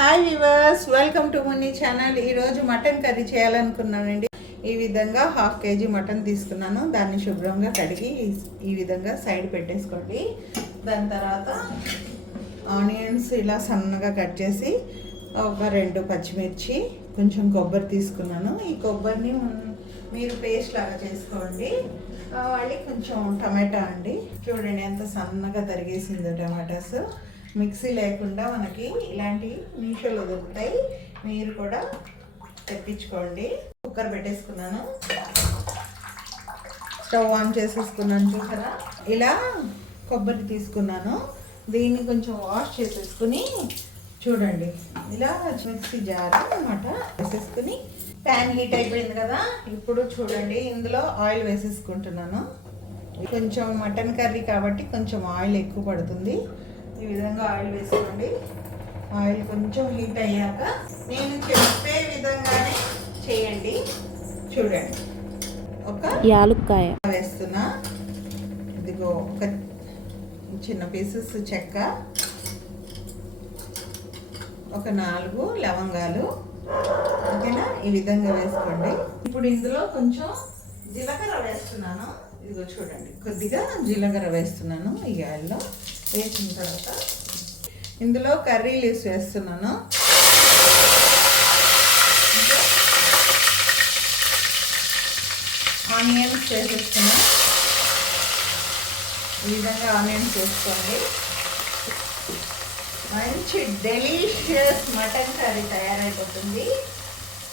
Hi viewers, welcome to Munni channel. ఈరోజు mutton curry చేయాలనుకున్నానండి. ఈ విధంగా 1/2 kg మటన్ తీసుకున్నాను. దాన్ని శుభ్రంగా కడిగి ఈ విధంగా సైడ్ పెట్టేసుకోండి. దాని తర్వాత ఆనియన్స్ ఇలా సన్నగా కట్ చేసి ఒక 2 పచ్చిమిర్చి, కొంచెం కొబ్బరి తీసుకున్నాను. ఈ కొబ్బరిని మీరు పేస్ట్ లాగా చేసుకోండి. మళ్ళీ కొంచెం టమాటా అండి, చూడండి ఎంత సన్నగా తరిగేసిందో టమాటాస్. మిక్సీ లేకుండా మనకి ఇలాంటి నిమిషాలు దొరుకుతాయి, మీరు కూడా తెప్పించుకోండి. కుక్కర్ పెట్టేసుకున్నాను, స్టవ్ ఆన్ చేసేసుకున్నాను. చూసారా, ఇలా కొబ్బరి తీసుకున్నాను. దీన్ని కొంచెం వాష్ చేసేసుకుని చూడండి, ఇలా మిక్సీ జార్ అన్నమాట వేసేసుకుని, ప్యాన్ హీట్ అయిపోయింది కదా. ఇప్పుడు చూడండి, ఇందులో ఆయిల్ వేసేసుకుంటున్నాను. కొంచెం మటన్ కర్రీ కాబట్టి కొంచెం ఆయిల్ ఎక్కువ పడుతుంది. ఈ విధంగా ఆయిల్ వేసుకోండి. ఆయిల్ కొంచెం హీట్ అయ్యాక నేను చెప్పే విధంగానే చేయండి. చూడండి, ఒక యాలుక్కాయ వేస్తున్నా. ఇదిగో ఒక చిన్న పీసెస్ చెక్క, ఒక 4 లవంగాలు, ఓకేనా? ఈ విధంగా వేసుకోండి. ఇప్పుడు ఇందులో కొంచెం జీలకర్ర వేస్తున్నాను. ఇదిగో చూడండి, కొద్దిగా జీలకర్ర వేస్తున్నాను. ఈ ఆయిల్లో వేసిన తర్వాత ఇందులో కర్రీ లీవ్స్ వేస్తున్నాను. ఆనియన్స్ వేసేస్తున్నాను. ఈ విధంగా ఆనియన్స్ వేసుకోండి. మంచి డెలీషియస్ మటన్ కర్రీ తయారైపోతుంది.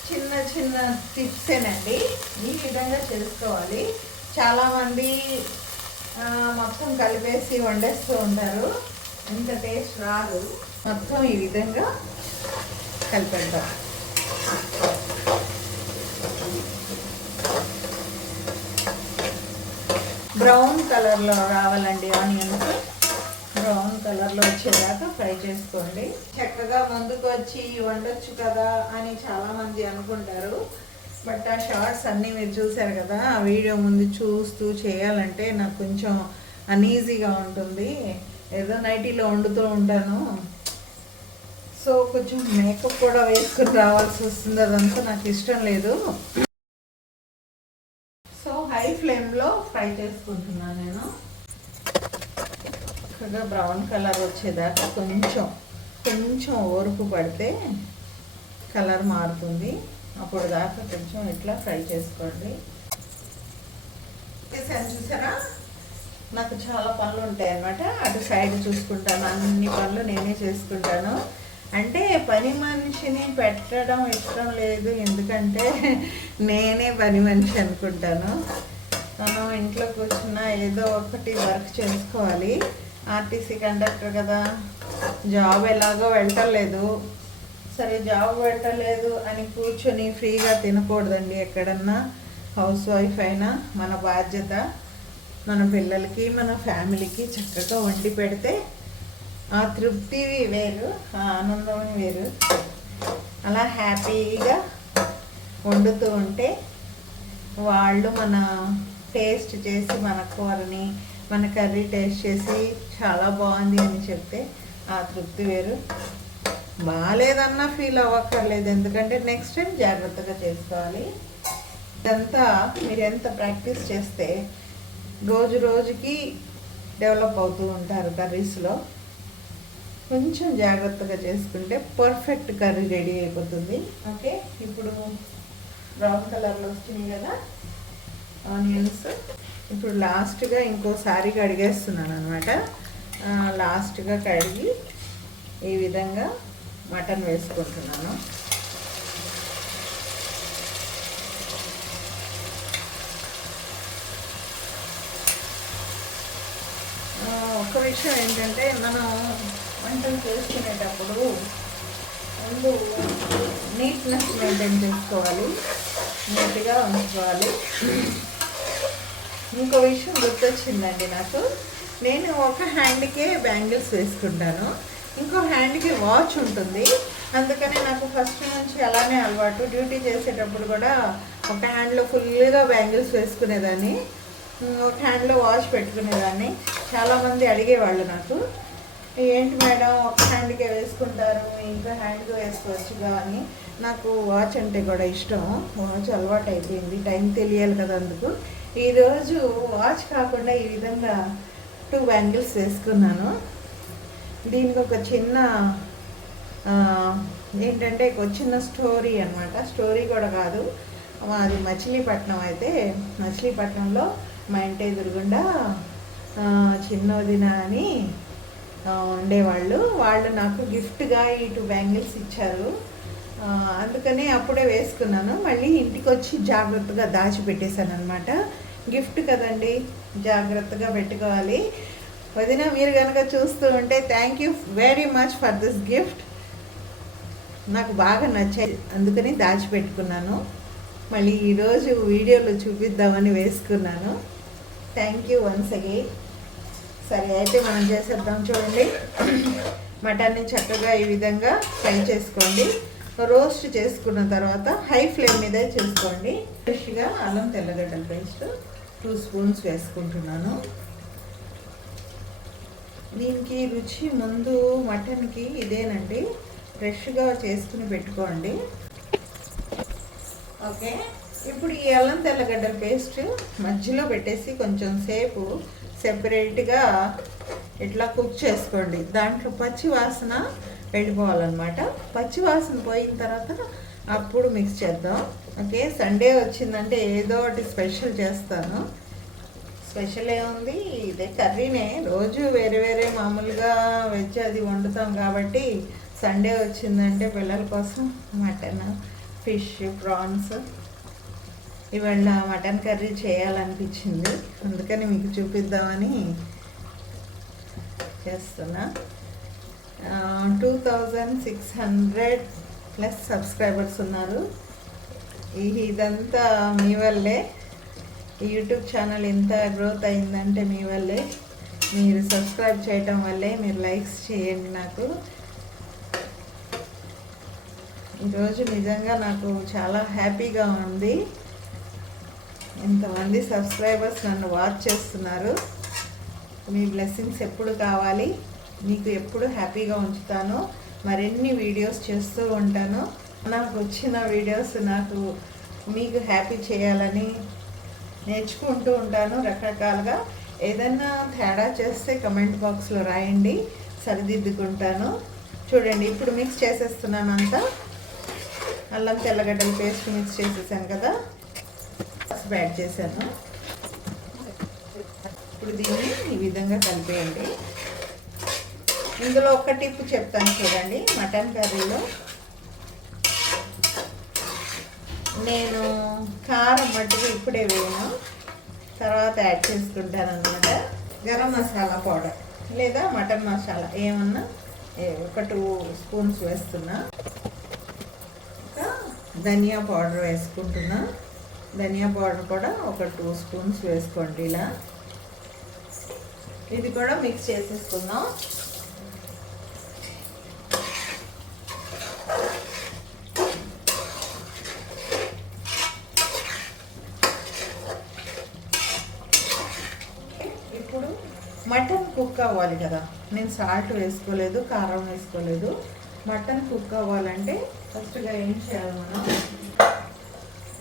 చిన్న చిన్న టిప్సేనండి, ఈ విధంగా చేసుకోవాలి. చాలామంది మొత్తం కలిపేసి వండేస్తూ ఉంటారు, ఇంత టేస్ట్ రాదు. మొత్తం ఈ విధంగా కలిపేద్దాం. బ్రౌన్ కలర్లో రావాలండి ఆనియన్స్. బ్రౌన్ కలర్లో వచ్చేదాకా ఫ్రై చేసుకోండి. చక్కగా ముందుకు వచ్చి వండొచ్చు కదా అని చాలామంది అనుకుంటారు. బట్ ఆ షార్ట్స్ అన్నీ మీరు చూసారు కదా, ఆ వీడియో ముందు చూస్తూ చేయాలంటే నాకు కొంచెం అన్ఈజీగా ఉంటుంది. ఏదో నైటీలో వండుతూ ఉంటాను, సో కొంచెం మేకప్ కూడా వేసుకుని రావాల్సి వస్తుంది. అదంతా నాకు ఇష్టం లేదు. సో హై ఫ్లేమ్లో ఫ్రై చేసుకుంటున్నాను నేను. చక్కగా బ్రౌన్ కలర్ వచ్చేదాకా కొంచెం ఓర్పు పడితే కలర్ మారుతుంది. అప్పుడు దాకా కొంచెం ఇట్లా ఫ్రై చేసుకోండి. చూసారా, నాకు చాలా పనులు ఉంటాయి అన్నమాట. అటు సైడ్ చూసుకుంటాను, అన్ని పనులు నేనే చేసుకుంటాను. అంటే పని మనిషిని పెట్టడం ఇష్టం లేదు, ఎందుకంటే నేనే పని మనిషి అనుకుంటాను. మనం ఇంట్లో కూర్చున్నా ఏదో ఒకటి వర్క్ చేసుకోవాలి. ఆర్టీసీ కండక్టర్ కదా, జాబ్ ఎలాగో వెళ్ళలేదు. సరే, జాబ్ పెట్టలేదు అని కూర్చొని ఫ్రీగా తినకూడదండి. ఎక్కడన్నా హౌస్ వైఫ్ అయినా మన బాధ్యత మన పిల్లలకి, మన ఫ్యామిలీకి చక్కగా వండి పెడితే ఆ తృప్తి వేరు, ఆ ఆనందం వేరు. అలా హ్యాపీగా వండుతూ ఉంటే వాళ్ళు మన టేస్ట్ చేసి, మన కూరని, మన కర్రీ టేస్ట్ చేసి చాలా బాగుంది అని చెప్తే ఆ తృప్తి వేరు. బాగాలేదన్నా ఫీల్ అవ్వక్కర్లేదు, ఎందుకంటే నెక్స్ట్ టైం జాగ్రత్తగా చేసుకోవాలి. ఇదంతా మీరు ఎంత ప్రాక్టీస్ చేస్తే రోజు రోజుకి డెవలప్ అవుతూ ఉంటారు కర్రీస్లో. కొంచెం జాగ్రత్తగా చేసుకుంటే పర్ఫెక్ట్ కర్రీ రెడీ అయిపోతుంది. ఓకే, ఇప్పుడు బ్రౌన్ కలర్లో వస్తుంది కదా ఆనియన్స్. ఇప్పుడు లాస్ట్గా ఇంకోసారి కడిగేస్తున్నాను అనమాట. లాస్ట్గా కడిగి ఈ విధంగా మటన్ వేసుకుంటున్నాను. ఒక విషయం ఏంటంటే, మనం వంటలు చేసుకునేటప్పుడు ముందు నీట్నెస్ మెయింటైన్ చేసుకోవాలి, నీట్గా ఉంచుకోవాలి. ఇంకో విషయం గుర్తొచ్చిందండి నాకు. నేను ఒక హ్యాండ్కే బ్యాంగిల్స్ వేసుకుంటాను, ఇంకో హ్యాండ్కి వాచ్ ఉంటుంది. అందుకనే నాకు ఫస్ట్ నుంచి అలానే అలవాటు. డ్యూటీ చేసేటప్పుడు కూడా ఒక హ్యాండ్లో ఫుల్గా బ్యాంగిల్స్ వేసుకునేదాన్ని, ఒక హ్యాండ్లో వాచ్ పెట్టుకునేదాన్ని. చాలామంది అడిగేవాళ్ళు నాకు, ఏంటి మేడం ఒక హ్యాండ్కే వేసుకుంటారు, ఇంకో హ్యాండ్కి వేసుకోవచ్చుగా అని. నాకు వాచ్ అంటే కూడా ఇష్టం, వాచ్ అలవాటు అయిపోయింది, టైం తెలియాలి కదా. అందుకు ఈరోజు వాచ్ కాకుండా ఈ విధంగా 2 బ్యాంగిల్స్ వేసుకున్నాను. దీనికి ఒక చిన్న ఏంటంటే ఒక చిన్న స్టోరీ అనమాట. స్టోరీ కూడా కాదు, మాది మచిలీపట్నం. అయితే మచిలీపట్నంలో మా ఇంటి ఎదురుగుండా చిన్నోదిన అని ఉండేవాళ్ళు. వాళ్ళు నాకు గిఫ్ట్గా ఈ 2 బ్యాంగిల్స్ ఇచ్చారు. అందుకని అప్పుడే వేసుకున్నాను. మళ్ళీ ఇంటికి వచ్చి జాగ్రత్తగా దాచిపెట్టేశాను అనమాట. గిఫ్ట్ కదండి, జాగ్రత్తగా పెట్టుకోవాలి. వదిన మీరు కనుక చూస్తూ ఉంటే thank you very much for this gift. నాకు బాగా నచ్చాయి, అందుకని దాచిపెట్టుకున్నాను. మళ్ళీ ఈరోజు వీడియోలో చూపిద్దామని వేసుకున్నాను. Thank you once again. సరే అయితే మనం చేసేద్దాం. చూడండి, మటన్ని చక్కగా ఈ విధంగా ఫ్రై చేసుకోండి. రోస్ట్ చేసుకున్న తర్వాత హై ఫ్లేమ్ మీదే చేసుకోండి. ఫ్రెష్గా అల్లం తెల్లగడ్డల పేస్ట్ 2 స్పూన్స్ వేసుకుంటున్నాను. దీనికి రుచి ముందు మటన్కి ఇదేనండి, ఫ్రెష్గా చేసుకుని పెట్టుకోండి. ఓకే, ఇప్పుడు ఈ అల్లం తెల్లగడ్డల పేస్ట్ మధ్యలో పెట్టేసి కొంచెం సేపు సెపరేట్గా ఇట్లా కుక్ చేసుకోండి. దాంట్లో పచ్చి వాసన వెళ్ళిపోవాలన్నమాట. పచ్చి వాసన పోయిన తర్వాత అప్పుడు మిక్స్ చేద్దాం. ఓకే, సండే వచ్చిందంటే ఏదో ఒకటి స్పెషల్ చేస్తాను. స్పెషల్ ఏముంది, ఇదే కర్రీనే. రోజు వేరే వేరే మామూలుగా వెజ్ అది వండుతాం కాబట్టి సండే వచ్చిందంటే పిల్లల కోసం మటన్, ఫిష్, ప్రాన్స్, ఇవాళ మటన్ కర్రీ చేయాలనిపించింది. అందుకని మీకు చూపిద్దామని చేస్తున్నా. 2600+ సబ్స్క్రైబర్స్ ఉన్నారు. ఇదంతా మీ వల్లే. ఈ యూట్యూబ్ ఛానల్ ఎంత గ్రోత్ అయిందంటే మీ వల్లే. మీరు సబ్స్క్రైబ్ చేయటం వల్లే, మీరు లైక్స్ చేయండి. నాకు ఈరోజు నిజంగా నాకు చాలా హ్యాపీగా ఉంది. ఇంతమంది సబ్స్క్రైబర్స్ నన్ను వాచ్ చేస్తున్నారు. మీ బ్లెస్సింగ్స్ ఎప్పుడు కావాలి, మీకు ఎప్పుడు హ్యాపీగా ఉంచుతాను. మరిన్ని వీడియోస్ చేస్తూ ఉంటాను. నాకు వచ్చిన వీడియోస్ నాకు మీకు హ్యాపీ చేయాలని నేర్చుకుంటూ ఉంటాను రకరకాలుగా. ఏదన్నా తేడా చేస్తే కమెంట్ బాక్స్లో రాయండి, సరిదిద్దుకుంటాను. చూడండి, ఇప్పుడు మిక్స్ చేసేస్తున్నాను అంతా. అల్లం తెల్లగడ్డల పేస్ట్ మిక్స్ చేసేసాను కదా, యాడ్ చేశాను. ఇప్పుడు దీన్ని ఈ విధంగా కలిపేయండి. ఇందులో ఒక టిప్ చెప్తాను చూడండి. మటన్ కర్రీలో నేను కారం మట్టుకు ఇప్పుడే వేయను, తర్వాత యాడ్ చేసుకుంటాను అన్నమాట. గరం మసాలా పౌడర్ లేదా మటన్ మసాలా ఏమన్నా ఒక 2 స్పూన్స్ వేస్తున్నా. ఇంకా ధనియా పౌడర్ వేసుకుంటున్నా. ధనియా పౌడర్ కూడా ఒక 2 స్పూన్స్ వేసుకోండి. ఇలా ఇది కూడా మిక్స్ చేసేసుకుందాం. ఇప్పుడు మటన్ కుక్ అవ్వాలి కదా, నేను సాల్ట్ వేసుకోలేదు, కారం వేసుకోలేదు. మటన్ కుక్ అవ్వాలంటే ఫస్ట్గా ఏం చేయాలి, మనం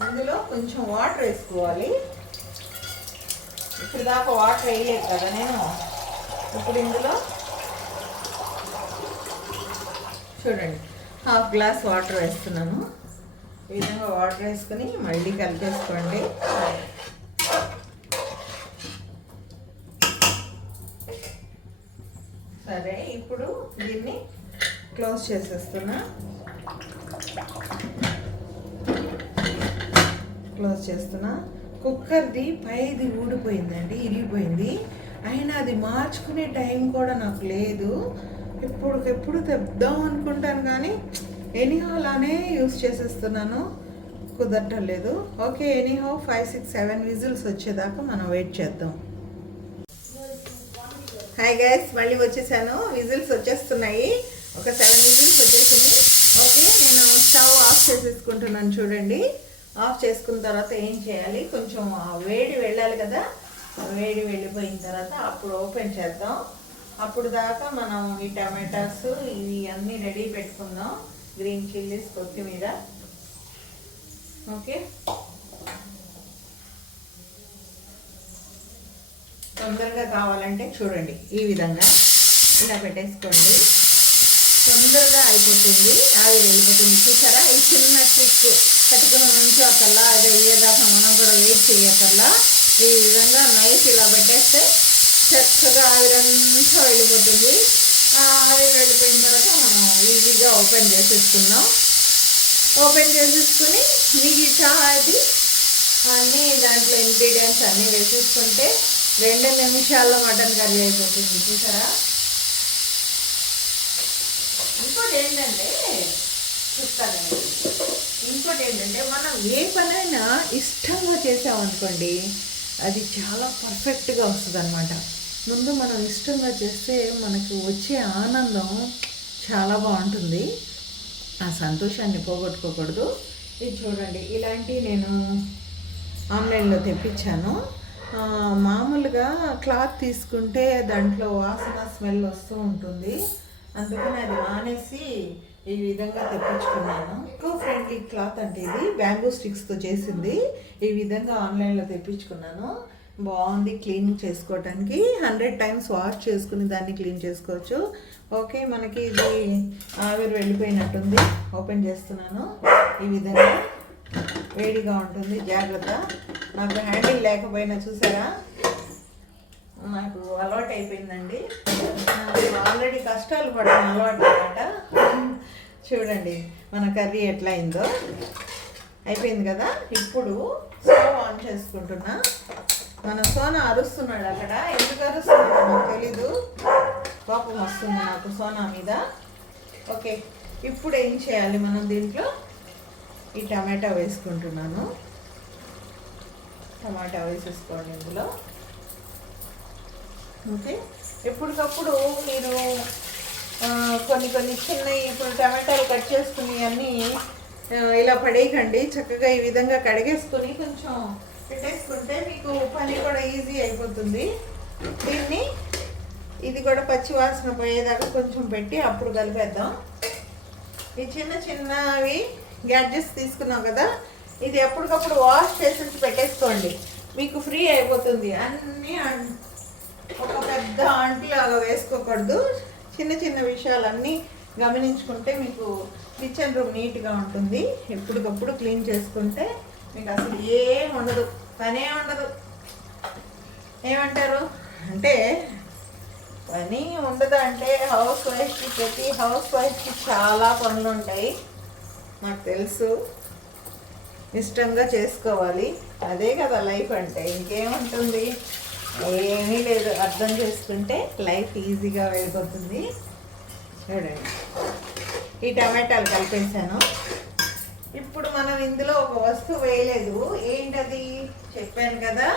ఇందులో కొంచెం వాటర్ వేసుకోవాలి. ఇప్పుడు దాకా వాటర్ వేయలేదు కదా నేను. ఇప్పుడు ఇందులో చూడండి, 1/2 గ్లాస్ వాటర్ వేస్తున్నాను. ఈ విధంగా వాటర్ వేసుకుని మళ్ళీ కలిపేసుకోండి. సరే, ఇప్పుడు దీన్ని క్లోజ్ చేసేస్తున్నా. క్లోజ్ చేస్తున్నా. కుక్కర్ది పైది ఊడిపోయిందండి, ఇరిగిపోయింది. అయినా అది మార్చుకునే టైం కూడా నాకు లేదు. ఎప్పటికెప్పుడు తెద్దాం అనుకుంటాను కానీ ఎనీహౌ అలానే యూస్ చేసేస్తున్నాను, కుదరటం లేదు. ఓకే, ఎనీహౌ 5, 6, 7 విజిల్స్ వచ్చేదాకా మనం వెయిట్ చేద్దాం. హాయ్ గైస్, మళ్ళీ వచ్చేసాను. విజిల్స్ వచ్చేస్తున్నాయి, ఒక 7 విజిల్స్ వచ్చేసినాయి. ఓకే, నేను స్టవ్ ఆఫ్ చేసేసుకుంటున్నాను. చూడండి, ఆఫ్ చేసుకున్న తర్వాత ఏం చేయాలి, కొంచెం వేడి వెళ్ళాలి కదా. వేడి వెళ్ళిపోయిన తర్వాత అప్పుడు ఓపెన్ చేద్దాం. అప్పుడు దాకా మనం ఈ టమాటాస్ ఇవి అన్నీ రెడీ పెట్టుకుందాం. గ్రీన్ చిల్లీస్, కొత్తిమీర. ఓకే, తొందరగా కావాలంటే చూడండి ఈ విధంగా ఇలా పెట్టేసుకోండి, తొందరగా అయిపోతుంది, ఆవిరి వెళ్ళిపోతుంది. చూసారా, ఈ చిన్న ట్రిక్ కట్టుకుని ఉంచక్కర్లా, అది అయ్యేదాకా మనం కూడా వెయిట్ చేయక్కర్లా. ఈ విధంగా నైట్ ఇలా పెట్టేస్తే చక్కగా ఆవిరంతా వెళ్ళిపోతుంది. ఆవిరి వెళ్ళిపోయిన తర్వాత మనం ఈజీగా ఓపెన్ చేసేసుకుందాం. ఓపెన్ చేసేసుకుని మిగతా అది అన్నీ దాంట్లో ఇంగ్రీడియంట్స్ అన్నీ వేసేసుకుంటే 2 నిమిషాల్లో మటన్ కర్రీ అయిపోతుంది. చూసారా, ఇంకోటి ఏంటంటే చూస్తానండి, ఇంకోటి ఏంటంటే మనం ఏ పనైనా ఇష్టంగా చేసామనుకోండి అది చాలా పర్ఫెక్ట్గా వస్తుంది అనమాట. ముందు మనం ఇష్టంగా చేస్తే మనకు వచ్చే ఆనందం చాలా బాగుంటుంది. ఆ సంతోషాన్ని పోగొట్టుకోకూడదు. ఇది చూడండి, ఇలాంటివి నేను ఆన్లైన్లో తెప్పించాను. మామూలుగా క్లాత్ తీసుకుంటే దాంట్లో వాసన స్మెల్ వస్తూ ఉంటుంది, అందుకని అది మానేసి ఈ విధంగా తెప్పించుకున్నాను. ఎక్కువ ఫ్రెండ్లీ క్లాత్ అంటే ఇది బ్యాంబూ స్టిక్స్తో చేసింది. ఈ విధంగా ఆన్లైన్లో తెప్పించుకున్నాను. బాగుంది, క్లీన్ చేసుకోవటానికి 100 టైమ్స్ వాష్ చేసుకుని దాన్ని క్లీన్ చేసుకోవచ్చు. ఓకే, మనకి ఇది ఆవిరి వెళ్ళిపోయినట్టుంది. ఓపెన్ చేస్తున్నాను. ఈ విధంగా వేడిగా ఉంటుంది, జాగ్రత్త. నాకు హ్యాండిల్ లేకపోయినా చూసారా, నాకు అలవాటు అయిపోయిందండి. ఆల్రెడీ కష్టాలు పడడం అలవాటు అనమాట. చూడండి మన కర్రీ ఎట్లా అయిందో. అయిపోయింది కదా. ఇప్పుడు స్టవ్ ఆన్ చేసుకుంటున్నా. మన సోనా అరుస్తున్నాడు అక్కడ, ఎందుకు అరుస్తున్నాడు నాకు తెలీదు, కోపం వస్తుంది నాకు సోనా మీద. ఓకే, ఇప్పుడు ఏం చేయాలి, మనం దీంట్లో ఈ టమాటా వేసుకుంటున్నాను. టమాటా వేసేసుకోండి ఇందులో. ఓకే, ఎప్పటికప్పుడు మీరు కొన్ని చిన్నవి ఇప్పుడు టమాటాలు కట్ చేసుకుని అన్నీ ఇలా పడేయకండి. చక్కగా ఈ విధంగా కడిగేసుకుని కొంచెం పెట్టేసుకుంటే మీకు పని కూడా ఈజీ అయిపోతుంది. దీన్ని ఇది కూడా పచ్చి వాసన పోయేదాకా కొంచెం పెట్టి అప్పుడు కలిపేద్దాం. ఈ చిన్నవి గ్యాడ్జెట్స్ తీసుకున్నాం కదా, ఇది ఎప్పటికప్పుడు వాష్ చేసి పెట్టేసుకోండి, మీకు ఫ్రీ అయిపోతుంది. అన్నీ ఒక పెద్ద ఆంటీలాగా వేసుకోకూడదు. చిన్న విషయాలన్నీ గమనించుకుంటే మీకు కిచెన్ రూమ్ నీట్గా ఉంటుంది. ఎప్పటికప్పుడు క్లీన్ చేసుకుంటే మీకు అసలు ఏం ఉండదు, పనే ఉండదు. ఏమంటారు అంటే పని ఉండదు అంటే ప్రతి హౌస్ వైఫ్కి చాలా పనులు ఉంటాయి, నాకు తెలుసు. ఇష్టంగా చేసుకోవాలి, అదే కదా లైఫ్ అంటే. ఇంకేముంటుంది, ఏమీ లేదు. అర్థం చేసుకుంటే లైఫ్ ఈజీగా వెళ్ళిపోతుంది. చూడండి, ఈ టమాటాలు కలిపేసాను. ఇప్పుడు మనం ఇందులో ఒక వస్తువు వేయలేదు. ఏంటది చెప్పాను కదా,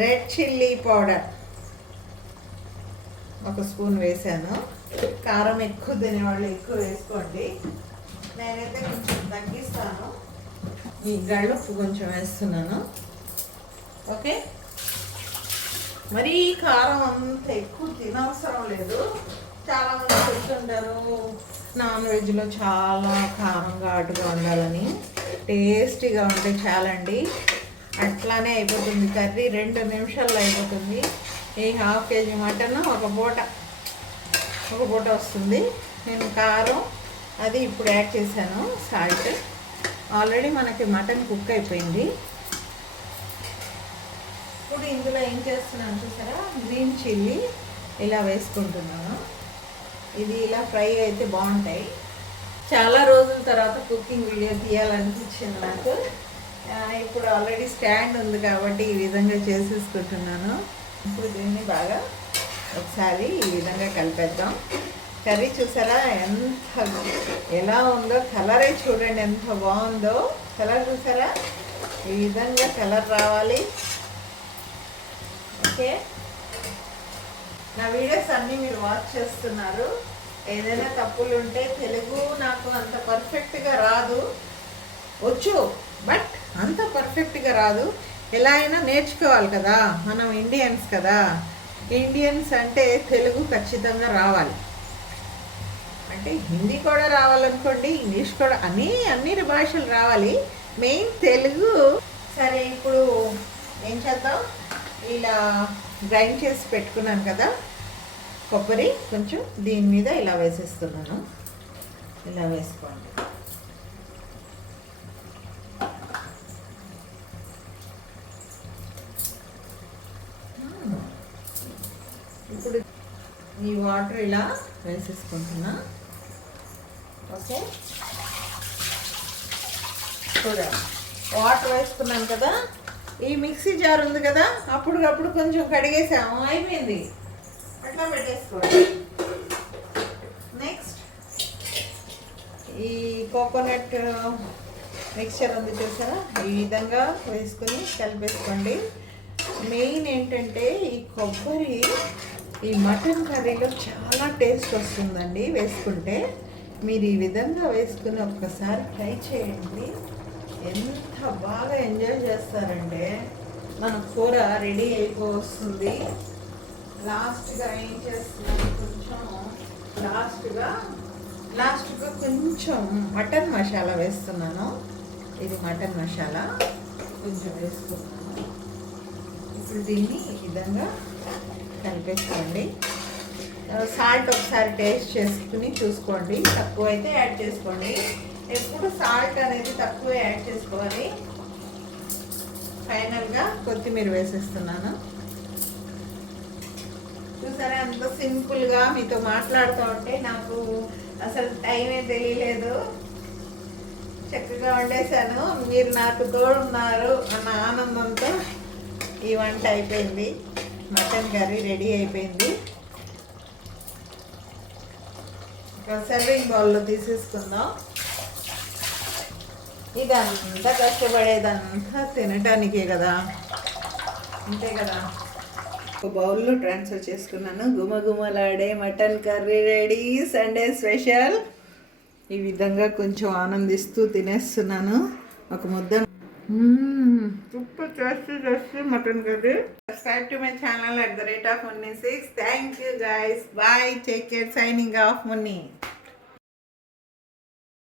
రెడ్ చిల్లీ పౌడర్ 1 స్పూన్ వేసాను. కారం ఎక్కువ తినేవాళ్ళు ఎక్కువ వేసుకోండి, నేనైతే కొంచెం తగ్గిస్తాను. ఈ గళ్ళుప్పు కొంచెం వేస్తున్నాను. ఓకే, మరీ కారం అంత ఎక్కువ తినవసరం లేదు. చాలామంది చెప్తుంటారు నాన్ వెజ్లో చాలా కారంగా అటుగా ఉండాలని. టేస్టీగా ఉంటే చాలండి, అట్లానే అయిపోతుంది కర్రీ. 2 నిమిషాల్లో అయిపోతుంది. ఈ 1/2 కేజీ మటన్ ఒక పూట వస్తుంది. నేను కారం అది ఇప్పుడు యాడ్ చేశాను, సాల్ట్. ఆల్రెడీ మనకి మటన్ కుక్ అయిపోయింది. ఇప్పుడు ఇందులో ఏం చేస్తున్నాను చూసారా, గ్రీన్ చిల్లీ ఇలా వేసుకుంటున్నాను. ఇది ఇలా ఫ్రై అయితే బాగుంటాయి. చాలా రోజుల తర్వాత కుకింగ్ వీడియో తీయాలనిపించింది నాకు. ఇప్పుడు ఆల్రెడీ స్టాండ్ ఉంది కాబట్టి ఈ విధంగా చేసేసుకుంటున్నాను. ఇప్పుడు దీన్ని బాగా ఒకసారి ఈ విధంగా కలిపేద్దాం. కర్రీ చూసారా ఎలా ఉందో, కలరే చూడండి ఎంత బాగుందో. కలర్ చూసారా, ఈ విధంగా కలర్ రావాలి. ఓకే, నా వీడియోస్ అన్నీ మీరు వాచ్ చేస్తున్నారు. ఏదైనా తప్పులు ఉంటే తెలుగు నాకు అంత పర్ఫెక్ట్గా రాదు, వచ్చు బట్ అంత పర్ఫెక్ట్గా రాదు. ఎలా అయినా నేర్చుకోవాలి కదా, మనం ఇండియన్స్ కదా, ఇండియన్స్ అంటే తెలుగు ఖచ్చితంగా రావాలి. అంటే హిందీ కూడా రావాలనుకోండి, ఇంగ్లీష్ కూడా, అన్ని భాషలు రావాలి, మెయిన్ తెలుగు. సరే, ఇప్పుడు ఏం చేద్దాం, ఇలా గ్రైండ్ చేసి పెట్టుకున్నాను కదా కొబ్బరి, కొంచెం దీని మీద ఇలా వేసేస్తున్నాను. ఇలా వేసుకోండి. ఇప్పుడు ఈ వాటర్ ఇలా వేసేసుకుంటున్నా. ఓకే, చూడండి, వాటర్ వేసుకున్నాను కదా. ఈ మిక్సీ జార్ ఉంది కదా, అప్పటికప్పుడు కొంచెం కడిగేసాము, అయిపోయింది. అట్లా పెట్టేసుకోండి. నెక్స్ట్ ఈ కోకోనట్ మిక్చర్ ఉంది చూసారా, ఈ విధంగా వేసుకొని కలిపేసుకోండి. మెయిన్ ఏంటంటే ఈ కొబ్బరి ఈ మటన్ కర్రీలో చాలా టేస్ట్ వస్తుందండి వేసుకుంటే. మీరు ఈ విధంగా వేసుకుని ఒక్కసారి ట్రై చేయండి, ఎంత బాగా ఎంజాయ్ చేస్తారంటే. మన కూర రెడీ అయిపోతుంది. లాస్ట్గా ఏం చేస్తున్నాను, లాస్ట్గా కొంచెం మటన్ మసాలా వేస్తున్నాను. ఇది మటన్ మసాలా కొంచెం వేసుకున్నాను. ఇప్పుడు దీన్ని ఈ విధంగా కలిపేసుకోండి. సాల్ట్ ఒకసారి టేస్ట్ చేసుకుని చూసుకోండి, తక్కువ అయితే యాడ్ చేసుకోండి. ఎప్పుడు సాల్ట్ అనేది తక్కువ యాడ్ చేసుకోవాలి. ఫైనల్గా కొత్తిమీర వేసేస్తున్నాను. చూసారా, అంత సింపుల్గా మీతో మాట్లాడుతూ ఉంటే నాకు అసలు టైమే తెలియలేదు. చక్కగా వండేశాను, మీరు నాకు తోడున్నారు అన్న ఆనందంతో ఈ వంట అయిపోయింది. మటన్ కర్రీ రెడీ అయిపోయింది. ఒక సర్వింగ్ బౌల్లో తీసేసుకుందాం. ఇదంతా కష్టపడేదంతా తినటానికే కదా, అంతే కదా. ఒక బౌల్లో ట్రాన్స్ఫర్ చేసుకున్నాను. గుమగుమలాడే mutton curry ready, Sunday special. ఈ విధంగా కొంచెం ఆనందిస్తూ తినేస్తున్నాను ఒక ముద్ద. Super tasty mutton curry. Subscribe to my channel @Munni6. Thank you guys, bye, take care, signing off, Munni.